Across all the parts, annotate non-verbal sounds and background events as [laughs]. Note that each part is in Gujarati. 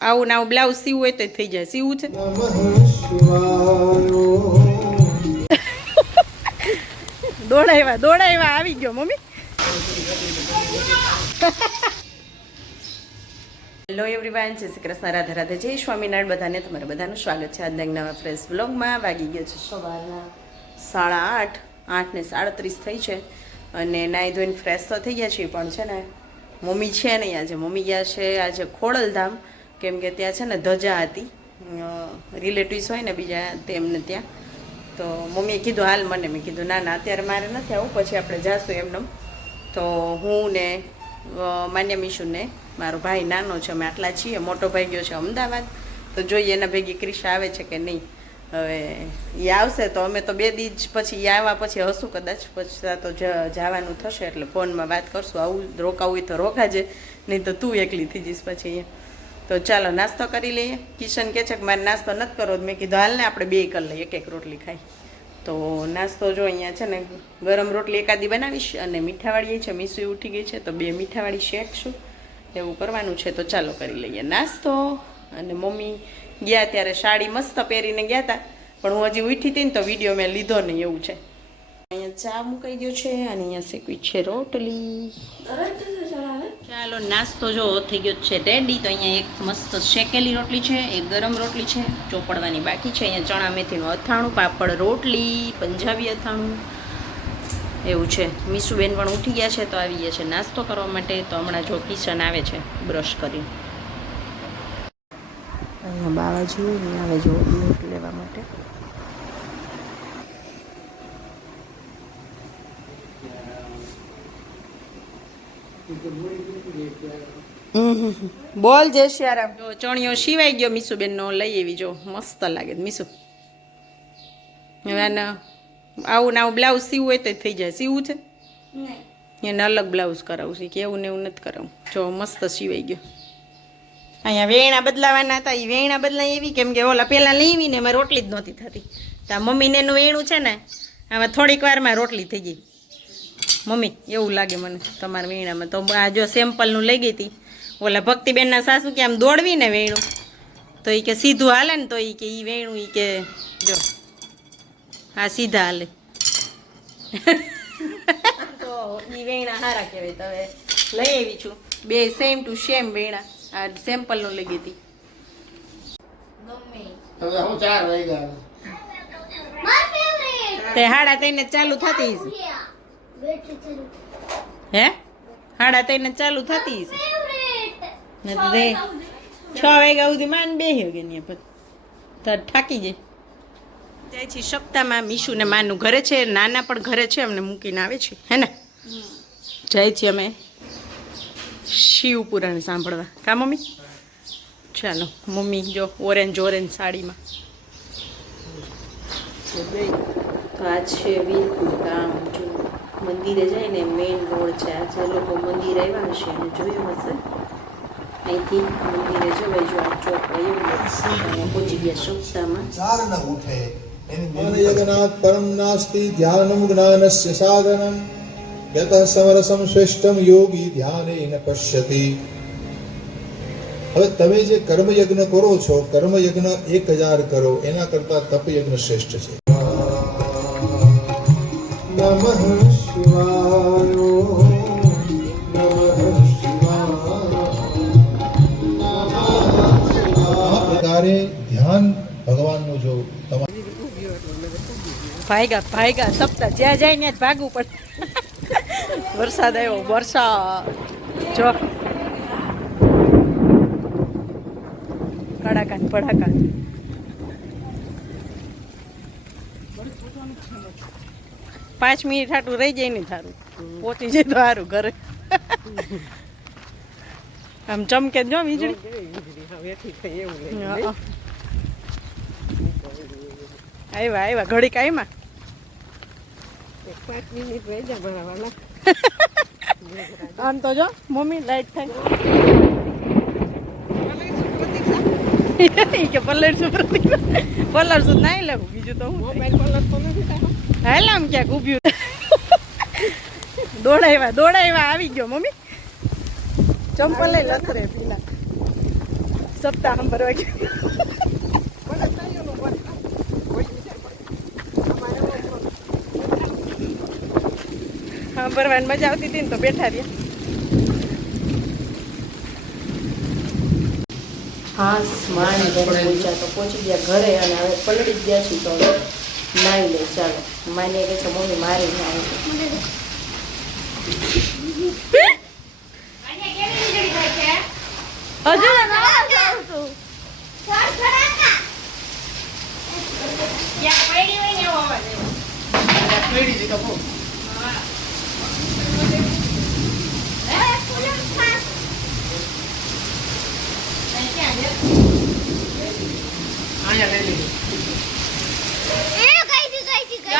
આવું ને આવું બ્લાઉઝ સીવું હોય તો થઈ જાય. સીવું છે? દોડાવ્યા દોડાવ્યા આવી ગયો, મમ્મી. હેલો એવરીવાન જય શ્રી કૃષ્ણ, રાધા રાધે, જય સ્વામિનારાયણ બધાને તમારા બધાનું સ્વાગત છે આજના નવા ફ્રેશ બ્લોગમાં વાગી ગયો છે સવારના સાડા આઠ આઠ ને સાડત્રીસ થઈ છે અને નાહી ધોઈને ફ્રેશ તો થઈ ગયા છીએ, પણ છે ને મમ્મી છે નહીં આજે. મમ્મી ગયા છે આજે ખોડલધામ. કેમ કે ત્યાં છે ને ધજા હતી. રિલેટિવ્સ હોય ને બીજા તેમને ત્યાં. તો મમ્મીએ કીધું, હાલ મને. મેં કીધું, ના ના, અત્યારે મારે નથી આવું, પછી આપણે જાશું એમનેમ. તો હું ને માન્ય મિશુને મારો ભાઈ નાનો છે, અમે આટલા છીએ, મોટો ભાઈ ગયો છે અમદાવાદ. તો જોઈએ એના ભેગી ક્રિશા આવે છે કે નહીં. હવે એ આવશે તો અમે તો બે દી જ પછી એ આવ્યા પછી હશું કદાચ, પછી તો જવાનું થશે એટલે ફોનમાં વાત કરશું. આવું રોકાવું હોય તો રોકાજે, નહીં તો તું એકલી થઈ જઈશ પછી અહીંયા. તો ચાલો નાસ્તો કરી લઈએ. કિશન કહે છે કે મારે નાસ્તો નથી કરવો મેં કીધું, હાલને આપણે બે કરી લઈએ એક એક રોટલી ખાઈ. તો નાસ્તો જો અહીંયા છે ને, ગરમ રોટલી એકાદી બનાવીશ અને મીઠાવાળી છે, મીસુઈ ઉઠી ગઈ છે, તો બે મીઠાવાળી શેકશું એવું કરવાનું છે, તો ચાલો કરી લઈએ. નાસ્તો. અને મમ્મી ગયા ત્યારે સાડી મસ્ત પહેરીને ગયા હતા પણ હું હજી ઉઠી હતી ને, તો વીડિયો મેં લીધો નહીં, એવું છે. અહીંયા ચા મુકાઈ ગયો છે, અને અહીંયા શેકવી છે રોટલી. ચાલો, નાસ્તો જો થઈ ગયો છે રેડી. તો અહીંયા એક મસ્ત શેકેલી રોટલી છે, એક ગરમ રોટલી છે, ચોપડવાની બાકી છે. અહીંયા ચણા મેથીનું અથાણું, પાપડ રોટલી, પંજાબી અથાણું, એવું છે. મીસુબેન પણ ઉઠી ગયા છે તો આવી ગયા છે નાસ્તો કરવા માટે. તો હમણાં જો કિચન આવે છે, બ્રશ કરી. અહીંયા બાવાજી આવે જો લોટ લેવા માટે. બોલ જય શ્યારામ. જો ચણિયો સિવાય ગયો મીસુબેન નો લઈ એવી જો. મસ્ત લાગે મીસુ. હવે આને આવું ને આવું બ્લાઉઝ સીવું હોય તો થઈ જાય. સીવું છે? એને અલગ બ્લાઉઝ કરાવું છે. કે એવું ને એવું નથી કરાવું. જો મસ્ત સિવાઈ ગયો. અહીંયા વેણા બદલાવાના હતા. એ વેણા બદલાય એવી કેમ કે ઓલા પહેલાં લેવીને એમાં રોટલી જ નહોતી થતી. તો મમ્મીને એનું વેણું છે ને આમાં થોડીક વારમાં રોટલી થઈ ગઈ. મમ્મી એવું લાગે મને તમારા વેણામાં. તો આ જો સેમ્પલનું લઈ ગઈ હતી ઓલા ભક્તિબેનના સાસુ કે આમ દોડવીને વેણું. તો એ કે સીધું હાલે ને તો એ કે એ વેણું એ કે જો. હા સીધા હાલે. [laughs] તો એ વેણા હારા કહેવાય તો હવે લઈ આવી છું. બે સેમ ટુ સેમ વેણા. આ સેમ્પલનું લઈ ગઈ હતી. હવે હું ચાર વાગ્યા તે હાડા તઈને ચાલુ થતી હે? હાડા તઈને ચાલુ થતી છે છ વાગ્યા સુધી માન બે વાગે ને પછી. થાકી જાય. જાય છે સપ્તાહમાં મીશુ ને માનું ઘરે છે, નાના પણ ઘરે છે, અમને મૂકીને આવે છે. હે ને? જાય છીએ અમે શિવ પુરાણ સાંભળવા. કા મમ્મી? ચાલો, મમ્મી જો ઓરેન્જ ઓરેન્જ સાડીમાં. તો આ છે વીરપુર ગામ, જો મંદિરે જાય ને મેઇન રોડ છે. જે લોકો મંદિર આવ્યા હશે એને જોયું હશે. અહીંથી મંદિરે જવાય જો આ ચોક અહીંયા પહોંચી ગયા સપ્તાહમાં ચાર ન ઉઠે યજ્ઞાત પરમ નાસ્તિ ધ્યાનમ જ્ઞાનસ્ય સાધનમ યતઃ સમરસમ શ્રેષ્ઠમ યોગી ધ્યાનેન પશ્યતિ. હવે તમે જે કર્મયજ્ઞ કરો છો કર્મયજ્ઞ એક હજાર કરો એના કરતા તપયજ્ઞ શ્રેષ્ઠ છે. નમઃ ધ્યાન ભગવાનનું સપ્તાહ, જ્યાં જાય ત્યાં જ ભાગવું પડે. વરસાદ આવ્યો, વરસાદ. જો. કડાકા ને ભડાકા પાંચ મિનિટ હાટું રહી જાય ને થારું પહોંચી જાય તો સારું ઘરે. આમ ચમકે જો વીજળી. આવ્યા આવ્યા ઘડીક આવ્યા આમ તો જો મમ્મી લાઈટ થાય. કે પલ્લર પલર પલળશું નાઈ લેવું બીજું તો હું હાલ, આમ ક્યાંક ઊભ્યું [laughs] દોડાવ્યા દોડાવ્યા આવી ગયો, મમ્મી. ચંપલ લઈ લસરે પેલા સપ્તાહ ભરવા ગયો ભરવાની મજા આવતી હતી ને તો બેઠા રહ્યા. હા સ્માન પહોંચ્યા પહોંચી ગયા ઘરે અને હવે પલળી ગયા છીએ તો હવે નાઈ લે ચાલો. માને કે છે મમ્મી મારી ના. અહીંયા લઈ લીધી. કાજી કાજી બહુ આવ્યો જો. આમ કે આમ લે, અહીંયા ખૂણે જઈને આમ લે,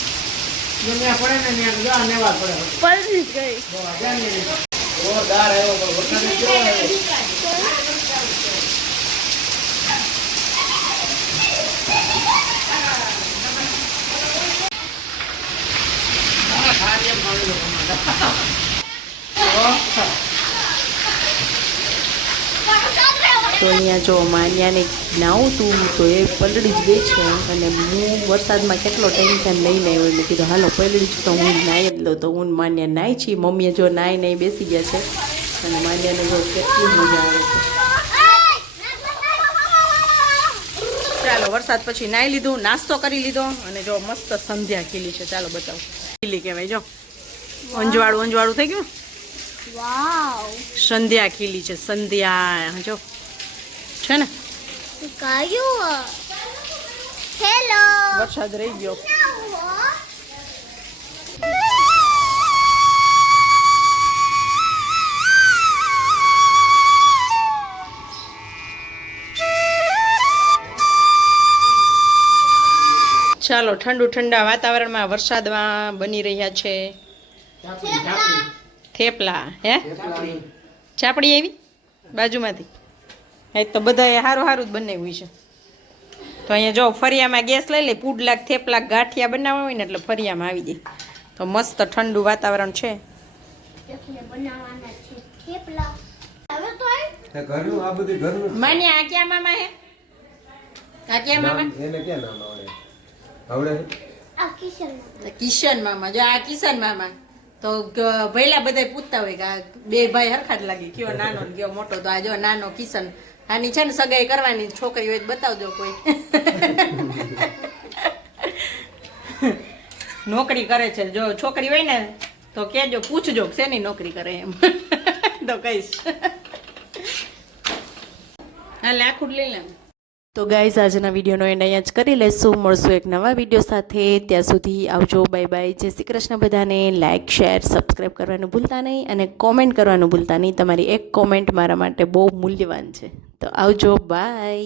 ત્યાં પડે ને ત્યાં જો નેવા પડે. પલરી જ ગઈ જો આ ધ્યાન નહીં દે. ઓ, દાર આવ્યો વરસાદ કેવો ખારી એમ ખાવી લો તમારે. તો અહીંયા જો માન્યાને નાવું તું તો એ પલળી જ ગઈ છે. અને હું વરસાદમાં કેટલો ટેન્શન લઈને આવ્યો એટલે કીધું હાલો પલળી જ તો હું નાહી જ લઉં. તો હું માન્યા નાહી છીએ. મમ્મીએ જો નાહી નાઈ બેસી ગયા છે. અને માન્યાને જો કેટલી મજા આવે છે. ચાલો વરસાદ પછી નાહી લીધું નાસ્તો કરી લીધો અને જો મસ્ત સંધ્યા ખીલી છે. ચાલો બતાવો. ખીલી કહેવાય જો. અંજવાળું અંજવાળું થઈ ગયું? સંધ્યા ખીલી છે સંધ્યા જો. છે ને? કયું. હેલો વરસાદ રહી ગયો. ચાલો ઠંડુ ઠંડા વાતાવરણમાં વરસાદમાં બની રહ્યા છે. થેપલા હે? ચાપડી. ચાપડી આવી બાજુમાંથી. એ તો બધાએ સારું સારું જ બનાવ્યું છે. તો અહીંયા જો ફરિયામાં ગેસ લઈ લે પુડલાક થેપલા ગાંઠિયા બનાવવા હોય ને એટલે ફરિયામાં આવી જાય. તો મસ્ત ઠંડુ વાતાવરણ છે. બનાવવાના છે થેપલા હવે તો આય એ ઘરનું આ માને આ ક્યાં મામા હે? આ ક્યાં મામા? એને ક્યાં નામ આવડે? આવડે આ કિશન મામા જો આ કિશન મામા. તો ભઈલા બધા પૂછતા હોય કે આ બે ભાઈ હરખા જ લાગે, કયો નાનો ને કયો મોટો, તો આ જો નાનો કિશન, આની છે ને સગાઈ કરવાની છોકરી હોય બતાવજો કોઈ. નોકરી કરે છે, જો છોકરી હોય ને, તો કેજો પૂછજો શેની નોકરી કરે એમ. તો કહીશ. હાલે, આખું જ લઈ લે. તો ગાઈઝ આજના વિડીયોનો એન્ડ અહીંયા જ કરી લેશું. મળશું એક નવા વીડિયો સાથે. ત્યાં સુધી આવજો. બાય બાય જય શ્રી કૃષ્ણ બધાને. લાઇક શેર સબસ્ક્રાઈબ કરવાનું ભૂલતા નહીં અને કોમેન્ટ કરવાનું ભૂલતા નહીં. તમારી એક કોમેન્ટ મારા માટે બહુ મૂલ્યવાન છે. તો આવજો. બાય